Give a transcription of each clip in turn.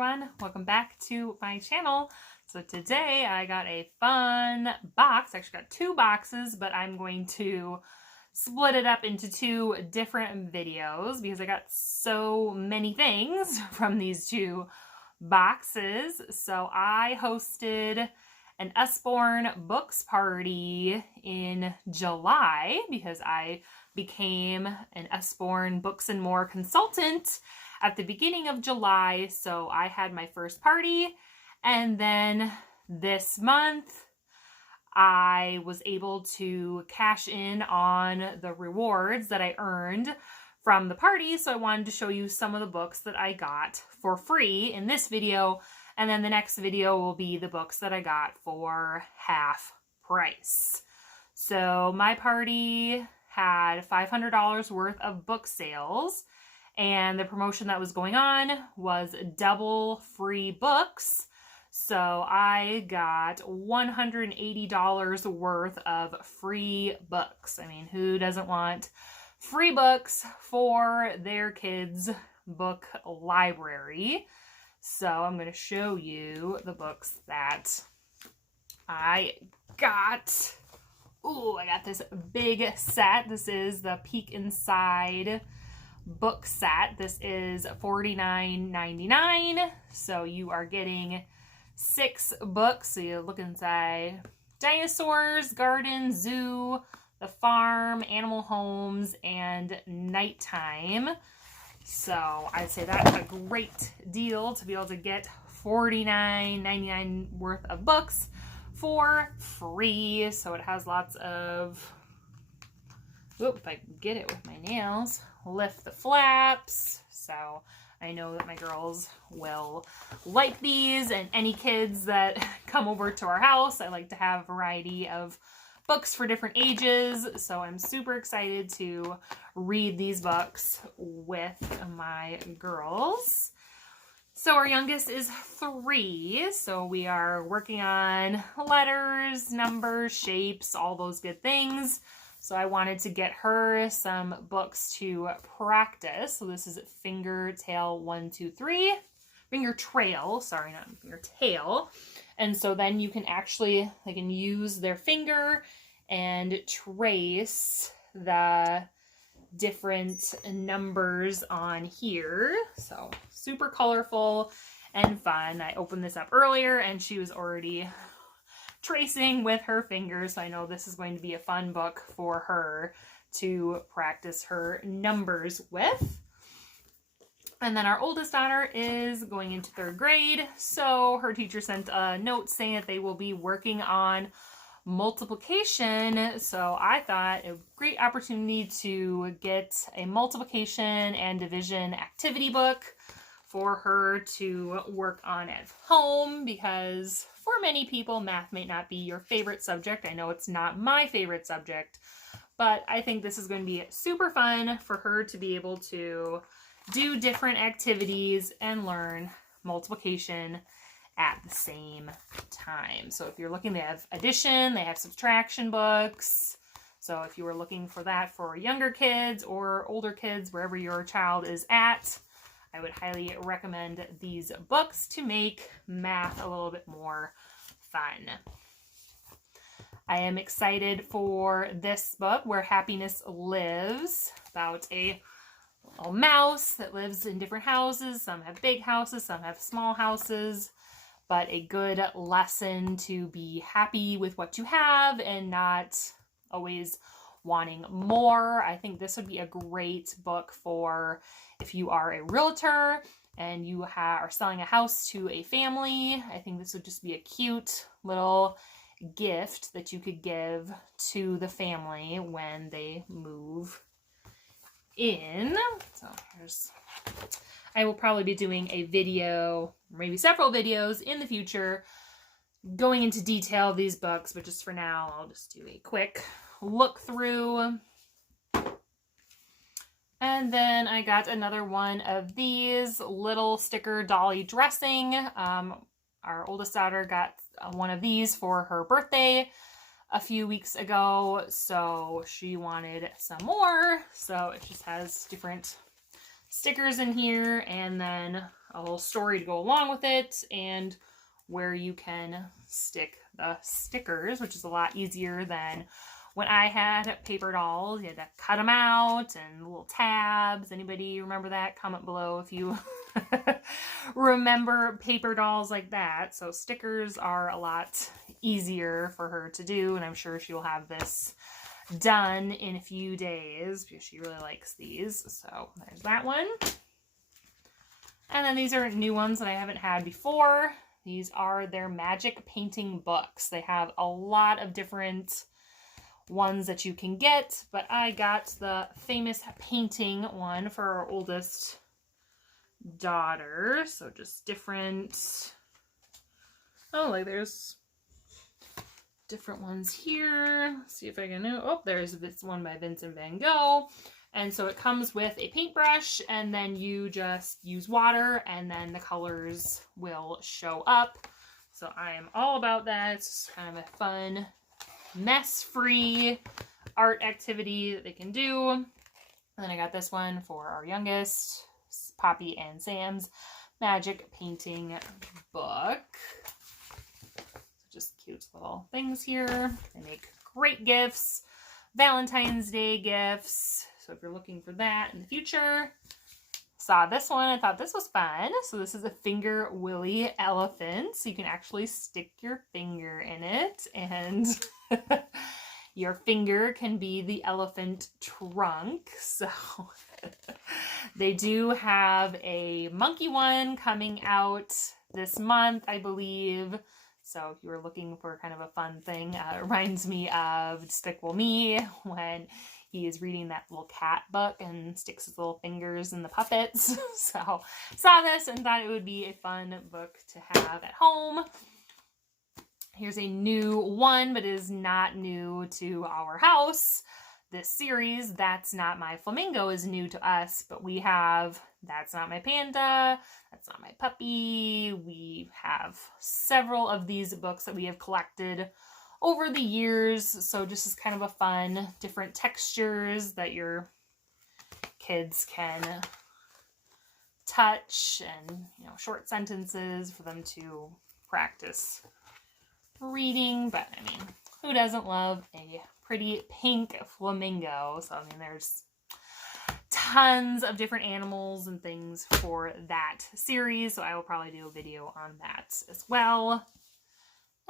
everyone, welcome back to my channel. So today I got a fun box. I actually got two boxes, but I'm going to split it up into two different videos because I got so many things from these two boxes. So I hosted an Usborne books party in July because I became an Usborne Books and More consultant at the beginning of July. So I had my first party, and then this month I was able to cash in on the rewards that I earned from the party. So I wanted to show you some of the books that I got for free in this video, and then the next video will be the books that I got for half price. So my party had $500 worth of book sales, and the promotion that was going on was double free books. So I got $180 worth of free books. I mean, who doesn't want free books for their kids' book library? So I'm going to show you the books that I got. Ooh, I got this big set. This is the Peek Inside book set. This is $49.99. So you are getting 6 books. So you look inside dinosaurs, garden, zoo, the farm, animal homes, and nighttime. So I'd say that's a great deal to be able to get $49.99 worth of books for free. So it has lots of, if I can get it with my nails, lift the flaps. So I know that my girls will like these, and any kids that come over to our house, I like to have a variety of books for different ages. So I'm super excited to read these books with my girls. So our youngest is 3, so we are working on letters, numbers, shapes, all those good things. So I wanted to get her some books to practice. So this is Finger Trail 1, 2, 3. Finger Trail, sorry, not Finger Tail. And so then you can actually, they can use their finger and trace the different numbers on here. So super colorful and fun. I opened this up earlier and she was already tracing with her fingers. So I know this is going to be a fun book for her to practice her numbers with. And then our oldest daughter is going into 3rd grade. So her teacher sent a note saying that they will be working on multiplication. So I thought a great opportunity to get a multiplication and division activity book for her to work on at home, because for many people, math may not be your favorite subject. I know it's not my favorite subject, but I think this is going to be super fun for her to be able to do different activities and learn multiplication at the same time. So if you're looking, they have addition, they have subtraction books. So if you were looking for that for younger kids or older kids, wherever your child is at, I would highly recommend these books to make math a little bit more fun. I am excited for this book, Where Happiness Lives, about a little mouse that lives in different houses. Some have big houses, some have small houses, but a good lesson to be happy with what you have and not always wanting more. I think this would be a great book for if you are a realtor and you are selling a house to a family. I think this would just be a cute little gift that you could give to the family when they move in. So I will probably be doing a video, maybe several videos in the future, going into detail of these books, but just for now, I'll just do a quick look through. And then I got another one of these little sticker Dolly dressing. Our oldest daughter got one of these for her birthday a few weeks ago, so she wanted some more. So it just has different stickers in here, and then a little story to go along with it, and where you can stick the stickers, which is a lot easier than when I had paper dolls. You had to cut them out and little tabs. Anybody remember that? Comment below if you remember paper dolls like that. So stickers are a lot easier for her to do, and I'm sure she'll have this done in a few days because she really likes these. So there's that one. And then these are new ones that I haven't had before. These are their magic painting books. They have a lot of different ones that you can get, but I got the famous painting one for our oldest daughter. So just different, oh, like there's different ones here. Let's see if I can, oh, there's this one by Vincent van Gogh. And so it comes with a paintbrush, and then you just use water, and then the colors will show up. So I am all about that. It's kind of a fun, mess-free art activity that they can do. And then I got this one for our youngest, Poppy and Sam's magic painting book. Just cute little things here. They make great gifts, Valentine's Day gifts. So if you're looking for that in the future, saw this one, I thought this was fun. So this is a finger Willy elephant. So you can actually stick your finger in it, and your finger can be the elephant trunk. So they do have a monkey one coming out this month, I believe. So if you were looking for kind of a fun thing, it reminds me of Despicable Me when he is reading that little cat book and sticks his little fingers in the puppets. So saw this and thought it would be a fun book to have at home. Here's a new one, but it is not new to our house. This series, That's Not My Flamingo, is new to us, but we have That's Not My Panda, That's Not My Puppy. We have several of these books that we have collected over the years, so just as kind of a fun, different textures that your kids can touch, and, you know, short sentences for them to practice reading. But I mean, who doesn't love a pretty pink flamingo? So I mean, there's tons of different animals and things for that series, so I will probably do a video on that as well.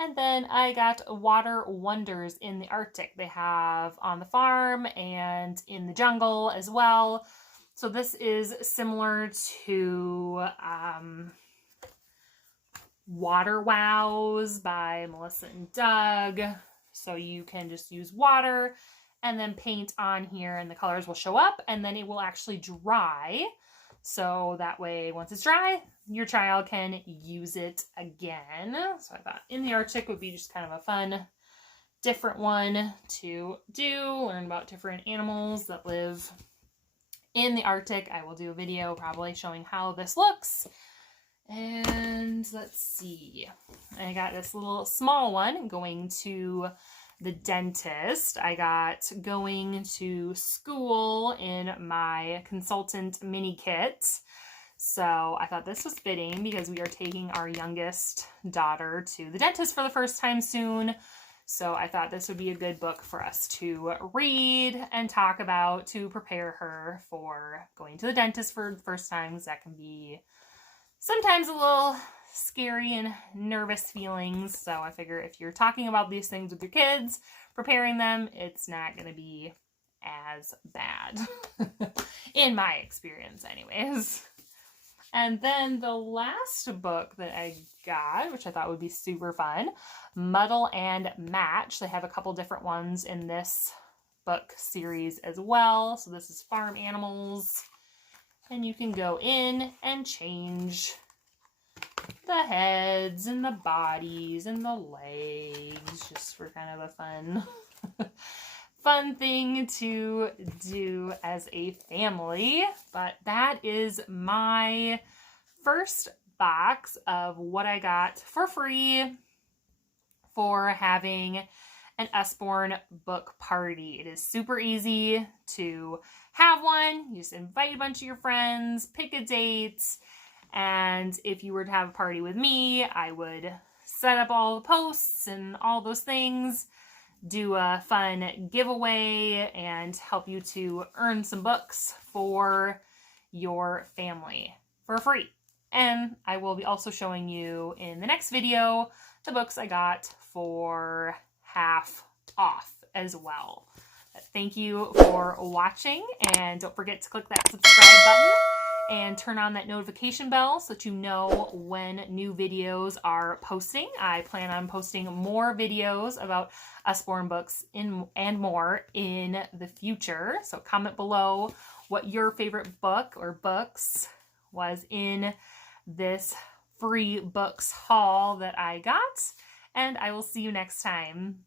And then I got Water Wonders in the Arctic. They have on the farm and in the jungle as well. So this is similar to Water Wows by Melissa and Doug. So you can just use water and then paint on here, and the colors will show up, and then it will actually dry. So that way, once it's dry, your child can use it again. So I thought In the Arctic would be just kind of a fun, different one to do. Learn about different animals that live in the Arctic. I will do a video probably showing how this looks. And let's see. I got this little small one going to the dentist. I got going to school in my consultant mini kit. So I thought this was fitting because we are taking our youngest daughter to the dentist for the first time soon. So I thought this would be a good book for us to read and talk about to prepare her for going to the dentist for the first time, because that can be sometimes a little scary and nervous feelings. So I figure if you're talking about these things with your kids, preparing them, it's not going to be as bad. In my experience anyways. And then the last book that I got, which I thought would be super fun, Muddle and Match. They have a couple different ones in this book series as well. So this is farm animals. And you can go in and change the heads and the bodies and the legs, just for kind of a fun thing to do as a family. But that is my first box of what I got for free for having an Usborne book party. It is super easy to have one, you just invite a bunch of your friends, pick a date, and if you were to have a party with me, I would set up all the posts and all those things, do a fun giveaway, and help you to earn some books for your family for free. And I will be also showing you in the next video the books I got for half off as well. Thank you for watching, and don't forget to click that subscribe button and turn on that notification bell so that you know when new videos are posting. I plan on posting more videos about Usborne books and more in the future. So comment below what your favorite book or books was in this free books haul that I got, and I will see you next time.